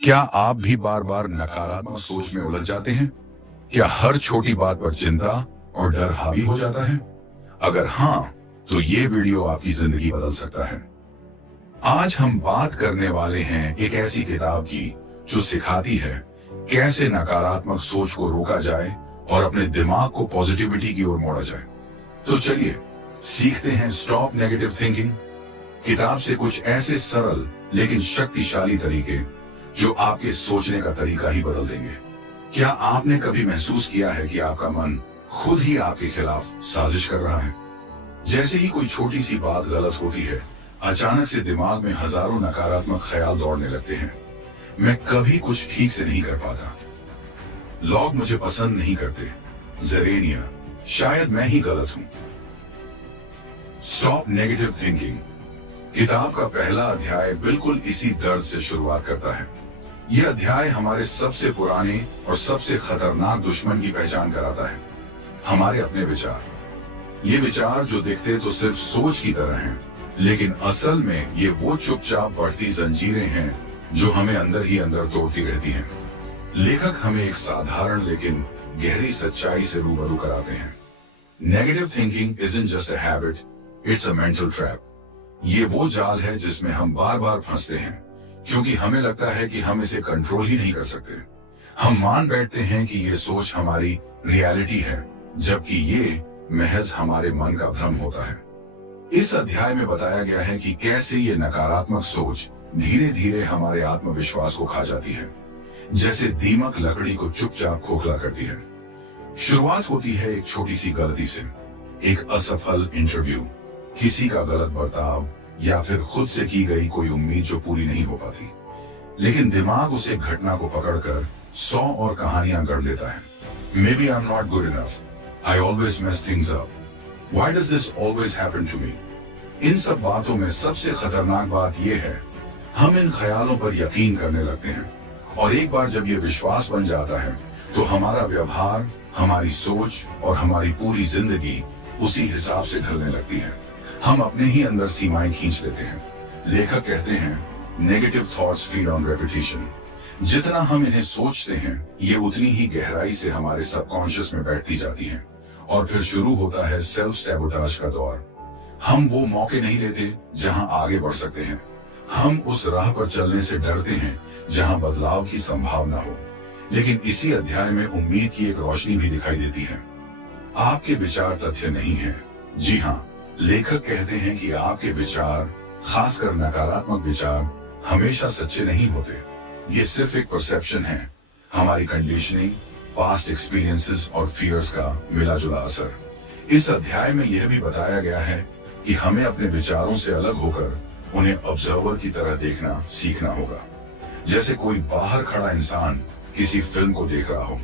क्या आप भी बार बार नकारात्मक सोच में उलझ जाते हैं? क्या हर छोटी बात पर चिंता और डर हावी हो जाता है? अगर हाँ, तो ये वीडियो आपकी जिंदगी बदल सकता है। आज हम बात करने वाले हैं एक ऐसी किताब की जो सिखाती है कैसे नकारात्मक सोच को रोका जाए और अपने दिमाग को पॉजिटिविटी की ओर मोड़ा जाए। तो चलिए सीखते हैं स्टॉप नेगेटिव थिंकिंग। किताब से कुछ ऐसे सरल लेकिन शक्तिशाली तरीके जो आपके सोचने का तरीका ही बदल देंगे। क्या आपने कभी महसूस किया है कि आपका मन खुद ही आपके खिलाफ साजिश कर रहा है? जैसे ही कोई छोटी सी बात गलत होती है, अचानक से दिमाग में हजारों नकारात्मक ख्याल दौड़ने लगते हैं। मैं कभी कुछ ठीक से नहीं कर पाता, लोग मुझे पसंद नहीं करते, जरेनिया शायद मैं ही गलत हूं। स्टॉप नेगेटिव थिंकिंग किताब का पहला अध्याय बिल्कुल इसी दर्द से शुरुआत करता है। यह अध्याय हमारे सबसे पुराने और सबसे खतरनाक दुश्मन की पहचान कराता है, हमारे अपने विचार। ये विचार जो दिखते तो सिर्फ सोच की तरह हैं, लेकिन असल में ये वो चुपचाप बढ़ती जंजीरें हैं जो हमें अंदर ही अंदर तोड़ती रहती हैं। लेखक हमें एक साधारण लेकिन गहरी सच्चाई से रूबरू कराते हैं। Negative thinking isn't just a habit, it's a mental trap. ये वो जाल है जिसमें हम बार बार फंसते हैं क्योंकि हमें लगता है कि हम इसे कंट्रोल ही नहीं कर सकते। हम मान बैठते हैं कि ये सोच हमारी रियलिटी है, जबकि ये महज हमारे मन का भ्रम होता है। इस अध्याय में बताया गया है कि कैसे ये नकारात्मक सोच धीरे धीरे हमारे आत्मविश्वास को खा जाती है, जैसे दीमक लकड़ी को चुपचाप खोखला करती है। शुरुआत होती है एक छोटी सी गलती से, एक असफल इंटरव्यू, किसी का गलत बर्ताव या फिर खुद से की गई कोई उम्मीद जो पूरी नहीं हो पाती। लेकिन दिमाग उसे घटना को पकड़कर 100 और कहानियां गढ़ लेता है। Maybe I am not good enough, I always mess things up, why does this always happen to me. इन सब बातों में सबसे खतरनाक बात यह है, हम इन ख्यालों पर यकीन करने लगते हैं और एक बार जब ये विश्वास बन जाता है तो हमारा व्यवहार, हमारी सोच और हमारी पूरी जिंदगी उसी हिसाब से ढलने लगती है। हम अपने ही अंदर सीमाएं खींच लेते हैं। लेखक कहते हैं negative thoughts feed on repetition. जितना हम इन्हें सोचते हैं, ये उतनी ही गहराई से हमारे सबकॉन्शियस में बैठती जाती हैं और फिर शुरू होता है सेल्फ सैबोटाज का दौर। हम वो मौके नहीं लेते जहां आगे बढ़ सकते हैं। हम उस राह पर चलने से डरते हैं जहां बदलाव की संभावना हो। लेकिन इसी अध्याय में उम्मीद की एक रोशनी भी दिखाई देती है। आपके विचार तथ्य नहीं है। जी हाँ, लेखक कहते हैं कि आपके विचार, खासकर नकारात्मक विचार, हमेशा सच्चे नहीं होते। ये सिर्फ एक परसेप्शन है, हमारी कंडीशनिंग, पास्ट एक्सपीरियंसेस और फियर्स का मिला जुला असर। इस अध्याय में यह भी बताया गया है कि हमें अपने विचारों से अलग होकर उन्हें ऑब्जर्वर की तरह देखना सीखना होगा। जैसे कोई बाहर खड़ा इंसान किसी फिल्म को देख रहा हो,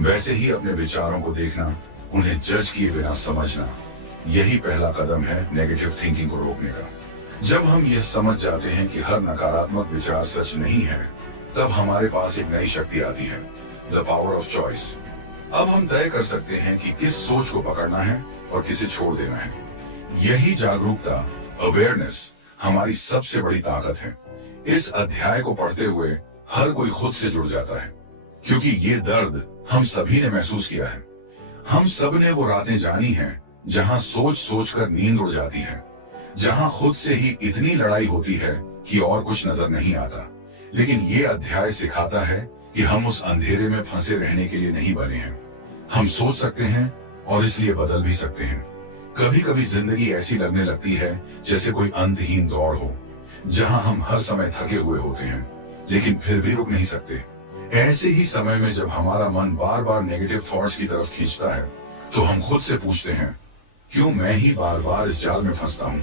वैसे ही अपने विचारों को देखना, उन्हें जज किए बिना समझना, यही पहला कदम है नेगेटिव थिंकिंग को रोकने का। जब हम यह समझ जाते हैं कि हर नकारात्मक विचार सच नहीं है, तब हमारे पास एक नई शक्ति आती है, द पावर ऑफ चॉइस। अब हम तय कर सकते हैं कि किस सोच को पकड़ना है और किसे छोड़ देना है। यही जागरूकता, अवेयरनेस, हमारी सबसे बड़ी ताकत है। इस अध्याय को पढ़ते हुए हर कोई खुद से जुड़ जाता है, क्योंकि ये दर्द हम सभी ने महसूस किया है। हम सब ने वो रातें जानी हैं जहां सोच सोच कर नींद उड़ जाती है, जहां खुद से ही इतनी लड़ाई होती है कि और कुछ नजर नहीं आता। लेकिन ये अध्याय सिखाता है कि हम उस अंधेरे में फंसे रहने के लिए नहीं बने हैं। हम सोच सकते हैं और इसलिए बदल भी सकते हैं। कभी कभी जिंदगी ऐसी लगने लगती है जैसे कोई अंतहीन दौड़ हो, जहां हम हर समय थके हुए होते हैं लेकिन फिर भी रुक नहीं सकते। ऐसे ही समय में जब हमारा मन बार बार नेगेटिव थॉट्स की तरफ खींचता है, तो हम खुद से पूछते हैं, क्यों मैं ही बार बार इस जाल में फंसता हूं?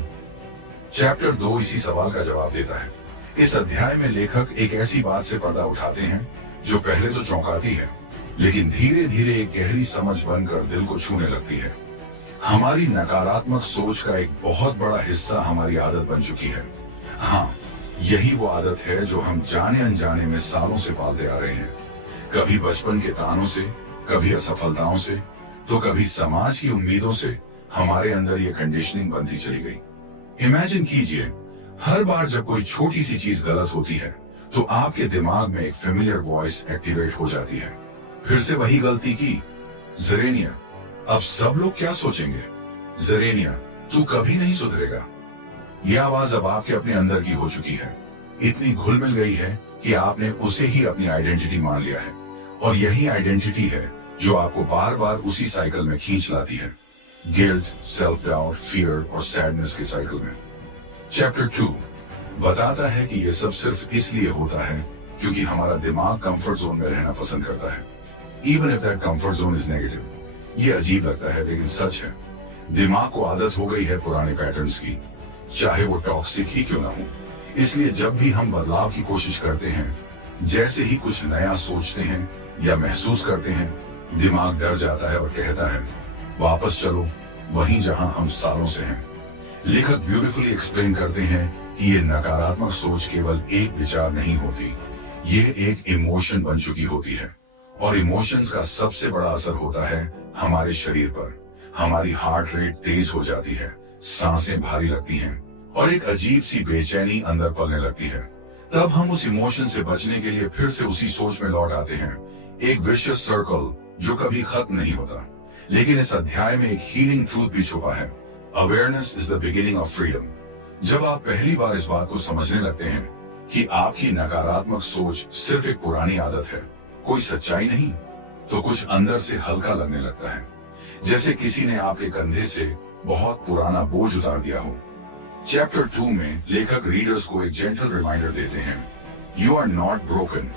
चैप्टर 2 इसी सवाल का जवाब देता है। इस अध्याय में लेखक एक ऐसी बात से पर्दा उठाते हैं जो पहले तो चौंकाती है, लेकिन धीरे धीरे एक गहरी समझ बनकर दिल को छूने लगती है। हमारी नकारात्मक सोच का एक बहुत बड़ा हिस्सा हमारी आदत बन चुकी है। हाँ, यही वो आदत है जो हम जाने अनजाने में सालों से पालते आ रहे हैं। कभी बचपन के तानों से, कभी असफलताओं से, तो कभी समाज की उम्मीदों से हमारे अंदर ये कंडीशनिंग बनती चली गई। इमेजिन कीजिए, हर बार जब कोई छोटी सी चीज गलत होती है तो आपके दिमाग में एक फेमिलियर वॉइस एक्टिवेट हो जाती है। फिर से वही गलती की, ज़ेरेनिया, अब सब लोग क्या सोचेंगे? ज़ेरेनिया, तू कभी नहीं सुधरेगा। यह आवाज अब आपके अपने अंदर की हो चुकी है, इतनी घुल मिल गई है कि आपने उसे ही अपनी आइडेंटिटी मान लिया है। और यही आइडेंटिटी है जो आपको बार बार उसी साइकिल में खींच लाती है, गिल्ट, सेल्फ डाउट, फियर और सैडनेस के साइकिल में। चैप्टर 2 बताता है कि यह सब सिर्फ इसलिए होता है क्योंकि हमारा दिमाग कंफर्ट जोन में रहना पसंद करता है, even if that comfort zone is negative. ये अजीब लगता है लेकिन सच है। दिमाग को आदत हो गई है पुराने पैटर्न्स की, चाहे वो टॉक्सिक ही क्यों ना हो। इसलिए जब भी हम बदलाव की कोशिश करते हैं, जैसे ही कुछ नया सोचते हैं या महसूस करते हैं, दिमाग डर जाता है और कहता है, वापस चलो वहीं जहां हम सालों से हैं। लेखक ब्यूटीफुली एक्सप्लेन करते हैं कि ये नकारात्मक सोच केवल एक विचार नहीं होती, ये एक इमोशन बन चुकी होती है। और इमोशंस का सबसे बड़ा असर होता है हमारे शरीर पर। हमारी हार्ट रेट तेज हो जाती है, सांसें भारी लगती हैं और एक अजीब सी बेचैनी अंदर पलने लगती है। तब हम उस इमोशन से बचने के लिए फिर से उसी सोच में लौट आते हैं, एक विशियस सर्कल जो कभी खत्म नहीं होता। लेकिन इस अध्याय में एक हीलिंग ट्रूथ भी छुपा है, awareness is the beginning of freedom. जब आप पहली बार इस बात को समझने लगते हैं कि आपकी नकारात्मक सोच सिर्फ एक पुरानी आदत है, कोई सच्चाई नहीं, तो कुछ अंदर से हल्का लगने लगता है, जैसे किसी ने आपके कंधे से बहुत पुराना बोझ उतार दिया हो। चैप्टर 2 में लेखक रीडर्स को एक जेंटल रिमाइंडर देते हैं, you are not broken,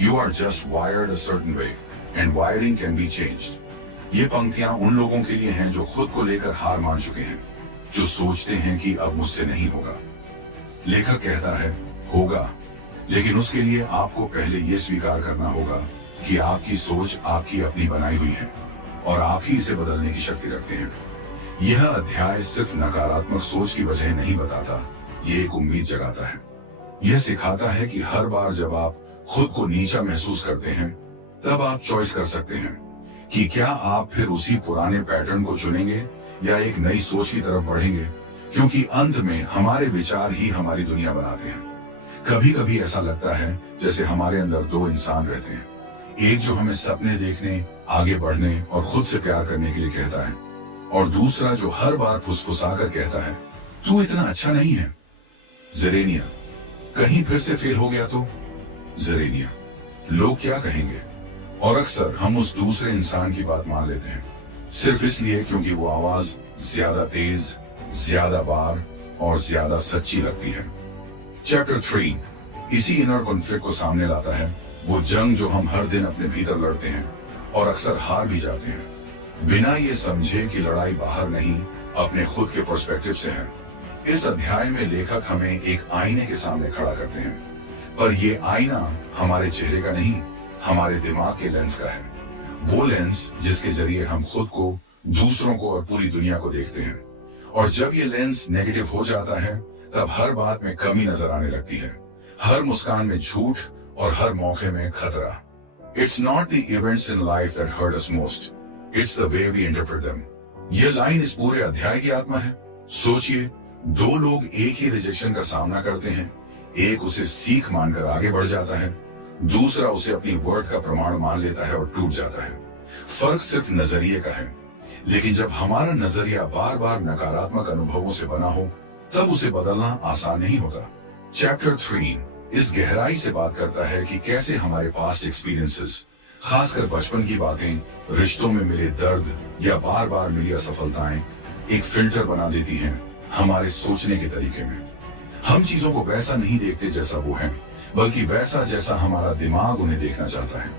you are just wired a certain way and wiring can be changed. ये पंक्तियां उन लोगों के लिए हैं जो खुद को लेकर हार मान चुके हैं, जो सोचते हैं कि अब मुझसे नहीं होगा। लेखक कहता है, होगा, लेकिन उसके लिए आपको पहले यह स्वीकार करना होगा कि आपकी सोच आपकी अपनी बनाई हुई है और आप ही इसे बदलने की शक्ति रखते हैं। यह अध्याय सिर्फ नकारात्मक सोच की वजह नहीं बताता, ये एक उम्मीद जगाता है। यह सिखाता है कि हर बार जब आप खुद को नीचा महसूस करते हैं, तब आप चॉइस कर सकते हैं कि क्या आप फिर उसी पुराने पैटर्न को चुनेंगे या एक नई सोच की तरफ बढ़ेंगे, क्योंकि अंत में हमारे विचार ही हमारी दुनिया बनाते हैं। कभी कभी ऐसा लगता है जैसे हमारे अंदर दो इंसान रहते हैं, एक जो हमें सपने देखने, आगे बढ़ने और खुद से प्यार करने के लिए कहता है, और दूसरा जो हर बार फुसफुसाकर कहता है, तू इतना अच्छा नहीं है। ज़ेरेनिया, कहीं फिर से फेल हो गया तो? ज़ेरेनिया, लोग क्या कहेंगे? और अक्सर हम उस दूसरे इंसान की बात मान लेते हैं, सिर्फ इसलिए क्योंकि वो आवाज ज्यादा तेज, ज्यादा बार और ज्यादा सच्ची लगती है। चैप्टर 3 इसी इनर कॉन्फ्लिक्ट को सामने लाता है, वो जंग जो हम हर दिन अपने भीतर लड़ते हैं और अक्सर हार भी जाते हैं, बिना ये समझे कि लड़ाई बाहर नहीं, अपने खुद के पर्सपेक्टिव से है। इस अध्याय में लेखक हमें एक आईने के सामने खड़ा करते हैं, पर ये आईना हमारे चेहरे का नहीं, हमारे दिमाग के लेंस का है। वो लेंस जिसके जरिए हम खुद को, दूसरों को और पूरी दुनिया को देखते हैं। और जब ये लेंस नेगेटिव हो जाता है, तब हर बात में कमी नजर आने लगती है, हर मुस्कान में झूठ और हर मौके में खतरा। It's not the events in life that hurt us most, it's the way we interpret them. ये लाइन इस पूरे अध्याय की आत्मा है। सोचिए, दो लोग एक ही रिजेक्शन का सामना करते हैं, एक उसे सीख मानकर आगे बढ़ जाता है, दूसरा उसे अपनी वर्थ का प्रमाण मान लेता है और टूट जाता है। फर्क सिर्फ नजरिए का है, लेकिन जब हमारा नजरिया बार बार नकारात्मक अनुभवों से बना हो, तब उसे बदलना आसान नहीं होता। चैप्टर 3 इस गहराई से बात करता है कि कैसे हमारे पास्ट एक्सपीरियंसेस, खासकर बचपन की बातें, रिश्तों में मिले दर्द या बार बार मिली असफलताएं एक फिल्टर बना देती हैं हमारे सोचने के तरीके में। हम चीजों को वैसा नहीं देखते जैसा वो है, बल्कि वैसा जैसा हमारा दिमाग उन्हें देखना चाहता है।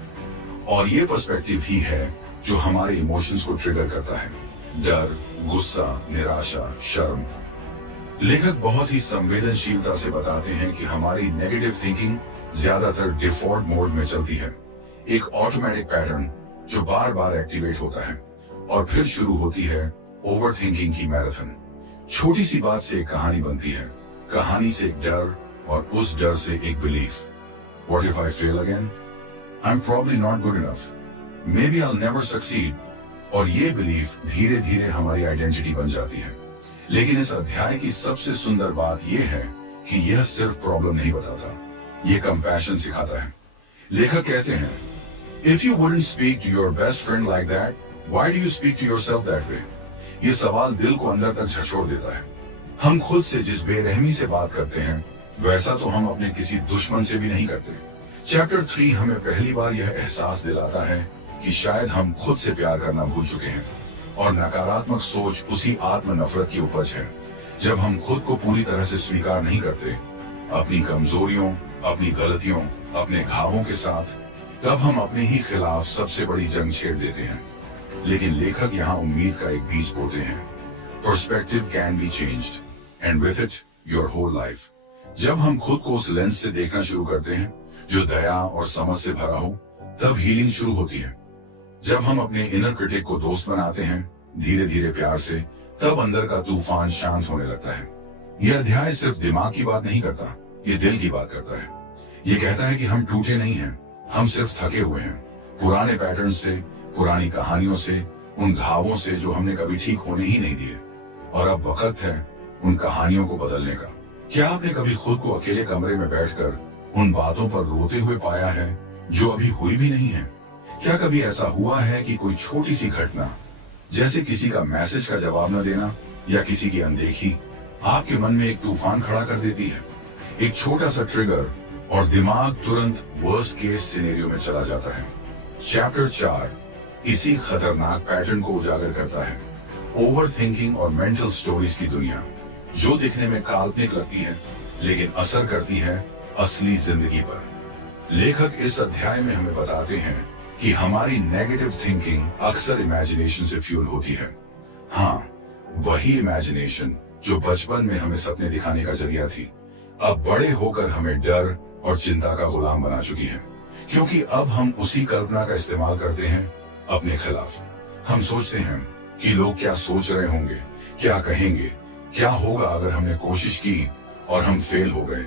और ये पर्सपेक्टिव ही है जो हमारे इमोशंस को ट्रिगर करता है, डर, गुस्सा, निराशा, शर्म। लेखक बहुत ही संवेदनशीलता से बताते हैं कि हमारी नेगेटिव थिंकिंग ज्यादातर डिफॉल्ट मोड में चलती है, एक ऑटोमेटिक पैटर्न जो बार बार एक्टिवेट होता है, और फिर शुरू होती है ओवर थिंकिंग की मैराथन। छोटी सी बात से एक कहानी बनती है, कहानी से एक डर, और उस डर से एक belief, what if I fail again, I am probably not good enough, maybe I will never succeed. और ये बिलीफ धीरे धीरे हमारी आइडेंटिटी बन जाती है। लेकिन इस अध्याय की सबसे सुंदर बात यह है कि यह सिर्फ प्रॉब्लम नहीं बताता, ये कंपैशन सिखाता है। लेखक कहते हैं, if you wouldn't speak to your best friend like that, why do you speak to yourself that way? ये सवाल दिल को अंदर तक झकझोर देता है। हम खुद से जिस बेरहमी से बात करते हैं, वैसा तो हम अपने किसी दुश्मन से भी नहीं करते। चैप्टर 3 हमें पहली बार यह एहसास दिलाता है कि शायद हम खुद से प्यार करना भूल चुके हैं, और नकारात्मक सोच उसी आत्म नफरत की उपज है। जब हम खुद को पूरी तरह से स्वीकार नहीं करते, अपनी कमजोरियों, अपनी गलतियों, अपने घावों के साथ, तब हम अपने ही खिलाफ सबसे बड़ी जंग छेड़ देते हैं। लेकिन लेखक यहाँ उम्मीद का एक बीज बोते हैं। Perspective can be changed and with it your whole life. जब हम खुद को उस लेंस से देखना शुरू करते हैं जो दया और समझ से भरा हो, तब हीलिंग शुरू होती है। जब हम अपने इनर क्रिटिक को दोस्त बनाते हैं, धीरे धीरे प्यार से, तब अंदर का तूफान शांत होने लगता है। यह अध्याय सिर्फ दिमाग की बात नहीं करता, ये दिल की बात करता है। ये कहता है कि हम टूटे नहीं हैं, हम सिर्फ थके हुए हैं, पुराने पैटर्न से, पुरानी कहानियों से, उन घावों से जो हमने कभी ठीक होने ही नहीं दिए। और अब वक्त है उन कहानियों को बदलने का। क्या आपने कभी खुद को अकेले कमरे में बैठकर उन बातों पर रोते हुए पाया है जो अभी हुई भी नहीं है? क्या कभी ऐसा हुआ है कि कोई छोटी सी घटना, जैसे किसी का मैसेज का जवाब न देना या किसी की अनदेखी, आपके मन में एक तूफान खड़ा कर देती है? एक छोटा सा ट्रिगर और दिमाग तुरंत वर्स्ट केस सिनेरियो में चला जाता है। चैप्टर 4 इसी खतरनाक पैटर्न को उजागर करता है। ओवर थिंकिंग और मेंटल स्टोरीज की दुनिया, जो दिखने में काल्पनिक लगती है लेकिन असर करती है असली जिंदगी पर। लेखक इस अध्याय में हमें बताते हैं कि हमारी नेगेटिव थिंकिंग अक्सर इमेजिनेशन से फ्यूल होती है। हाँ, वही इमेजिनेशन जो बचपन में हमें सपने दिखाने का जरिया थी, अब बड़े होकर हमें डर और चिंता का गुलाम बना चुकी है। क्योंकि अब हम उसी कल्पना का इस्तेमाल करते हैं अपने खिलाफ। हम सोचते हैं कि लोग क्या सोच रहे होंगे, क्या कहेंगे, क्या होगा अगर हमने कोशिश की और हम फेल हो गए।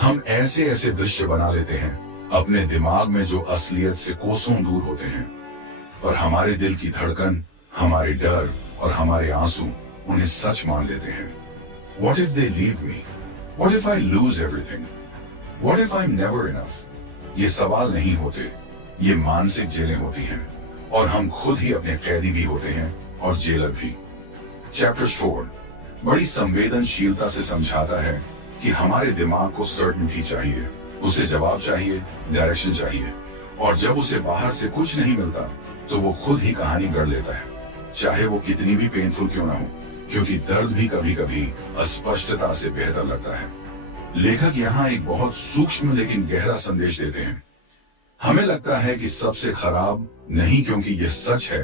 हम ऐसे ऐसे दृश्य बना लेते हैं अपने दिमाग में जो असलियत से कोसों दूर होते हैं, पर हमारे दिल की धड़कन, हमारे डर और हमारे आंसू उन्हें सच मान लेते हैं। What if they leave me? What if I lose everything? What if I'm never enough? ये सवाल नहीं होते, ये मानसिक जेलें होती हैं, और हम खुद ही अपने कैदी भी होते हैं और जेलर भी। चैप्टर 4 बड़ी संवेदनशीलता से समझाता है कि हमारे दिमाग को सर्टेनिटी चाहिए, उसे जवाब चाहिए, डायरेक्शन चाहिए, और जब उसे बाहर से कुछ नहीं मिलता तो वो खुद ही कहानी गढ़ लेता है, चाहे वो कितनी भी पेनफुल क्यों ना हो, क्योंकि दर्द भी कभी कभी अस्पष्टता से बेहतर लगता है। लेखक यहाँ एक बहुत सूक्ष्म लेकिन गहरा संदेश देते हैं। हमें लगता है कि सबसे खराब नहीं क्योंकि यह सच है,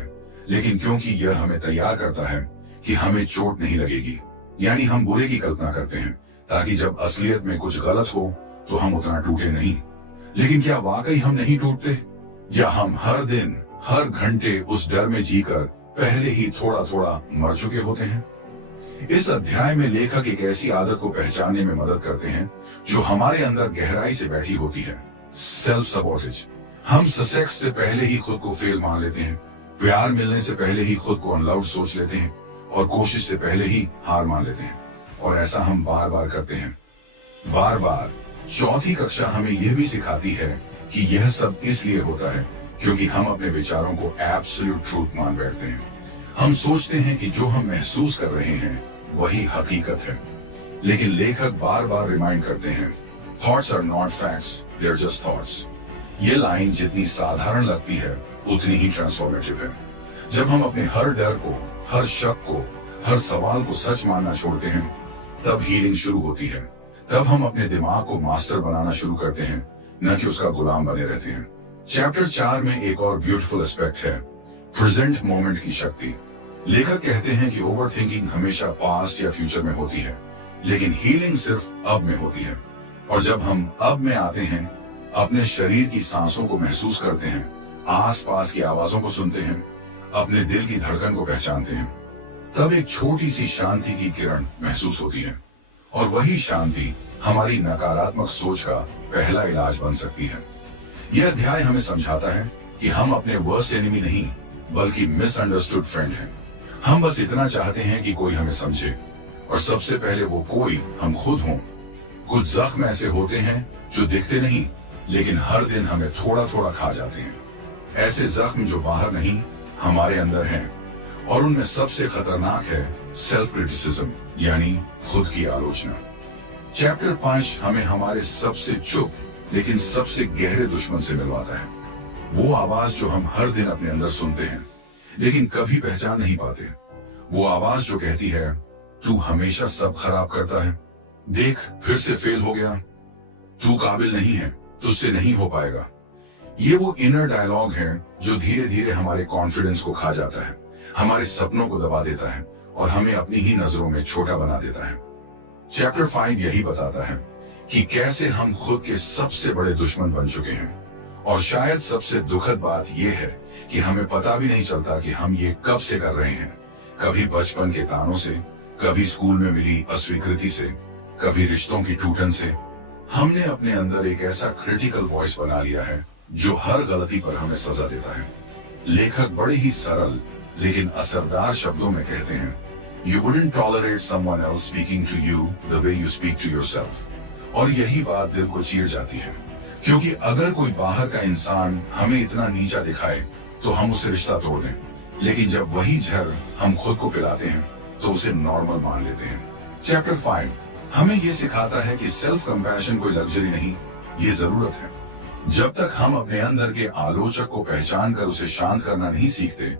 लेकिन क्योंकि यह हमें तैयार करता है कि हमें चोट नहीं लगेगी। यानी हम बुरे की कल्पना करते हैं ताकि जब असलियत में कुछ गलत हो तो हम उतना टूटे नहीं। लेकिन क्या वाकई हम नहीं टूटते, या हम हर दिन हर घंटे उस डर में जीकर पहले ही थोड़ा थोड़ा मर चुके होते हैं? इस अध्याय में लेखक एक ऐसी आदत को पहचानने में मदद करते हैं जो हमारे अंदर गहराई से बैठी होती है, सेल्फ सबॉटेज। हम सक्सेस से पहले ही खुद को फेल मान लेते हैं, प्यार मिलने से पहले ही खुद को अनलाउड सोच लेते हैं, और कोशिश से पहले ही हार मान लेते हैं। और ऐसा हम बार बार करते हैं, बार बार। चौथी कक्षा हमें यह भी सिखाती है कि यह सब इसलिए होता है क्योंकि हम अपने विचारों को एब्सोल्यूट ट्रूथ मान बैठते हैं। हम सोचते हैं कि जो हम महसूस कर रहे हैं वही हकीकत है। लेकिन लेखक बार बार रिमाइंड करते हैं, thoughts are not facts, they are just thoughts. ये लाइन जितनी साधारण लगती है उतनी ही ट्रांसफॉर्मेटिव है। जब हम अपने हर डर को, हर शक को, हर सवाल को सच मानना छोड़ते हैं, तब हीलिंग शुरू होती है। तब हम अपने दिमाग को मास्टर बनाना शुरू करते हैं, न कि उसका गुलाम बने रहते हैं। चैप्टर 4 में एक और ब्यूटीफुल एस्पेक्ट है, प्रेजेंट मोमेंट की शक्ति। लेखक कहते हैं कि ओवर थिंकिंग हमेशा पास्ट या फ्यूचर में होती है, लेकिन हीलिंग सिर्फ अब में होती है। और जब हम अब में आते हैं, अपने शरीर की सांसों को महसूस करते हैं, आसपास की आवाजों को सुनते हैं, अपने दिल की धड़कन को पहचानते हैं, तब एक छोटी सी शांति की किरण महसूस होती है। और वही शांति हमारी नकारात्मक सोच का पहला इलाज बन सकती है। यह अध्याय हमें समझाता है कि हम अपने वर्स्ट एनिमी नहीं, बल्कि मिसअंडरस्टूड फ्रेंड हैं। हम बस इतना चाहते हैं कि कोई हमें समझे, और सबसे पहले वो कोई हम खुद हों। कुछ जख्म ऐसे होते हैं जो दिखते नहीं, लेकिन हर दिन हमें थोड़ा थोड़ा खा जाते हैं। ऐसे जख्म जो बाहर नहीं, हमारे अंदर हैं, और उनमें सबसे खतरनाक है सेल्फ क्रिटिसिज्म, यानी खुद की आलोचना। चैप्टर 5 हमें हमारे सबसे चुप लेकिन सबसे गहरे दुश्मन से मिलवाता है। वो आवाज जो हम हर दिन अपने अंदर सुनते हैं लेकिन कभी पहचान नहीं पाते। वो आवाज जो कहती है, तू हमेशा सब खराब करता है, देख फिर से फेल हो गया, तू काबिल नहीं है, तुझसे नहीं हो पाएगा। ये वो इनर डायलॉग है जो धीरे धीरे हमारे कॉन्फिडेंस को खा जाता है, हमारे सपनों को दबा देता है और हमें अपनी ही नजरों में छोटा बना देता है। चैप्टर 5 यही बताता है कि कैसे हम खुद के सबसे बड़े दुश्मन बन चुके हैं। और शायद सबसे दुखद बात यह है कि हमें पता भी नहीं चलता कि हम ये कब से कर रहे हैं। कभी बचपन के तानों से, कभी स्कूल में मिली अस्वीकृति से, कभी रिश्तों की टूटन से। हमने अपने अंदर एक ऐसा क्रिटिकल वॉइस बना लिया है जो हर गलती पर हमें सजा देता है। लेखक बड़े ही सरल लेकिन असरदार शब्दों में कहते हैं, You wouldn't tolerate someone else speaking to you the way you speak to yourself। और यही बात दिल को चीर जाती है, क्योंकि अगर कोई बाहर का इंसान हमें इतना नीचा दिखाए तो हम उसे रिश्ता तोड़ दें, लेकिन जब वही जहर हम खुद को पिलाते हैं तो उसे नॉर्मल मान लेते हैं। चैप्टर 5 हमें यह सिखाता है कि सेल्फ कंपैशन कोई लग्जरी नहीं, ये जरूरत है। जब तक हम अपने अंदर के आलोचक को पहचान कर उसे शांत करना नहीं सीखते,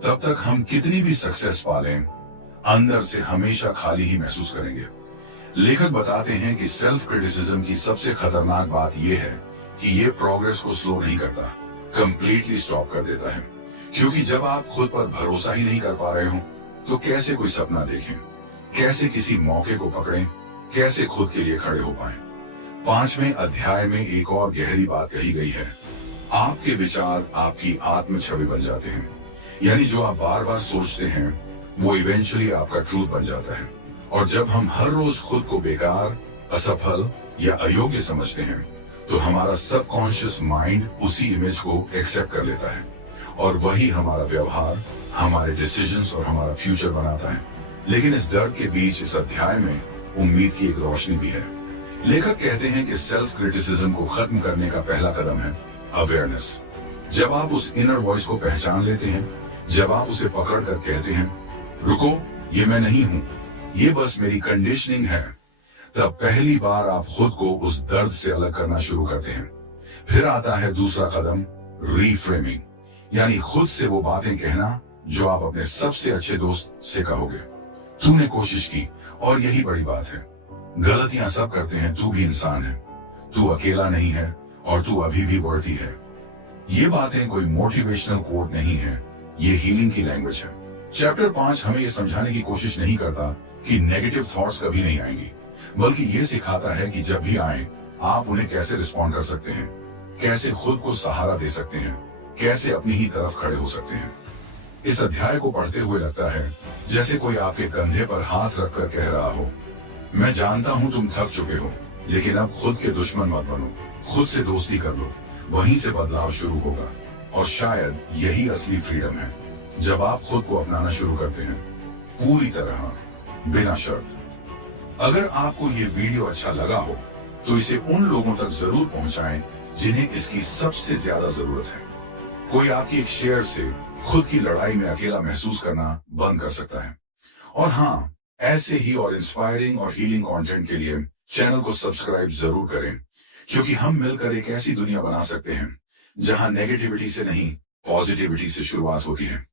तब तक हम कितनी भी सक्सेस पालें, अंदर से हमेशा खाली ही महसूस करेंगे। लेखक बताते हैं कि सेल्फ क्रिटिसिज्म की सबसे खतरनाक बात यह है कि यह प्रोग्रेस को स्लो नहीं करता, कंप्लीटली स्टॉप कर देता है। क्योंकि जब आप खुद पर भरोसा ही नहीं कर पा रहे हो तो कैसे कोई सपना देखें, कैसे किसी मौके को पकड़ें, कैसे खुद के लिए खड़े हो पाएं। 5वें अध्याय में एक और गहरी बात कही गई है, आपके विचार आपकी आत्म छवि बन जाते हैं। यानी जो आप बार बार सोचते हैं वो इवेंचुअली आपका ट्रूथ बन जाता है। और जब हम हर रोज खुद को बेकार, असफल या अयोग्य समझते हैं तो हमारा सबकॉन्शियस माइंड उसी इमेज को एक्सेप्ट कर लेता है और वही हमारा व्यवहार, हमारे डिसीजंस और हमारा फ्यूचर बनाता है। लेकिन इस दर्द के बीच इस अध्याय में उम्मीद की एक रोशनी भी है। लेखक कहते हैं कि सेल्फ क्रिटिसिज्म को खत्म करने का पहला कदम है अवेयरनेस। जब आप उस इनर वॉइस को पहचान लेते हैं, जब आप उसे पकड़ कर कहते हैं, रुको, ये मैं नहीं हूं, ये बस मेरी कंडीशनिंग है, तब पहली बार आप खुद को उस दर्द से अलग करना शुरू करते हैं। फिर आता है दूसरा कदम, रीफ्रेमिंग, यानी खुद से वो बातें कहना जो आप अपने सबसे अच्छे दोस्त से कहोगे। तूने कोशिश की और यही बड़ी बात है, गलतियां सब करते हैं, तू भी इंसान है, तू अकेला नहीं है और तू अभी भी वर्दी है। ये बातें कोई मोटिवेशनल कोट नहीं है, ये हीलिंग की लैंग्वेज है। चैप्टर 5 हमें यह समझाने की कोशिश नहीं करता कि नेगेटिव थॉट्स कभी नहीं आएंगी, बल्कि ये सिखाता है कि जब भी आए आप उन्हें कैसे रिस्पॉन्ड कर सकते हैं, कैसे खुद को सहारा दे सकते हैं, कैसे अपनी ही तरफ खड़े हो सकते हैं। इस अध्याय को पढ़ते हुए लगता है जैसे कोई आपके कंधे पर हाथ रखकर कह रहा हो, मैं जानता हूं तुम थक चुके हो, लेकिन अब खुद के दुश्मन मत बनो, खुद से दोस्ती कर लो, वहीं से बदलाव शुरू होगा। और शायद यही असली फ्रीडम है, जब आप खुद को अपनाना शुरू करते हैं, पूरी तरह, बिना शर्त। अगर आपको ये वीडियो अच्छा लगा हो तो इसे उन लोगों तक जरूर पहुंचाएं जिन्हें इसकी सबसे ज्यादा जरूरत है। कोई आपकी एक शेयर से खुद की लड़ाई में अकेला महसूस करना बंद कर सकता है। और हाँ, ऐसे ही और इंस्पायरिंग और हीलिंग कंटेंट के लिए चैनल को सब्सक्राइब जरूर करें, क्योंकि हम मिलकर एक ऐसी दुनिया बना सकते हैं जहां नेगेटिविटी से नहीं, पॉजिटिविटी से शुरुआत होती है।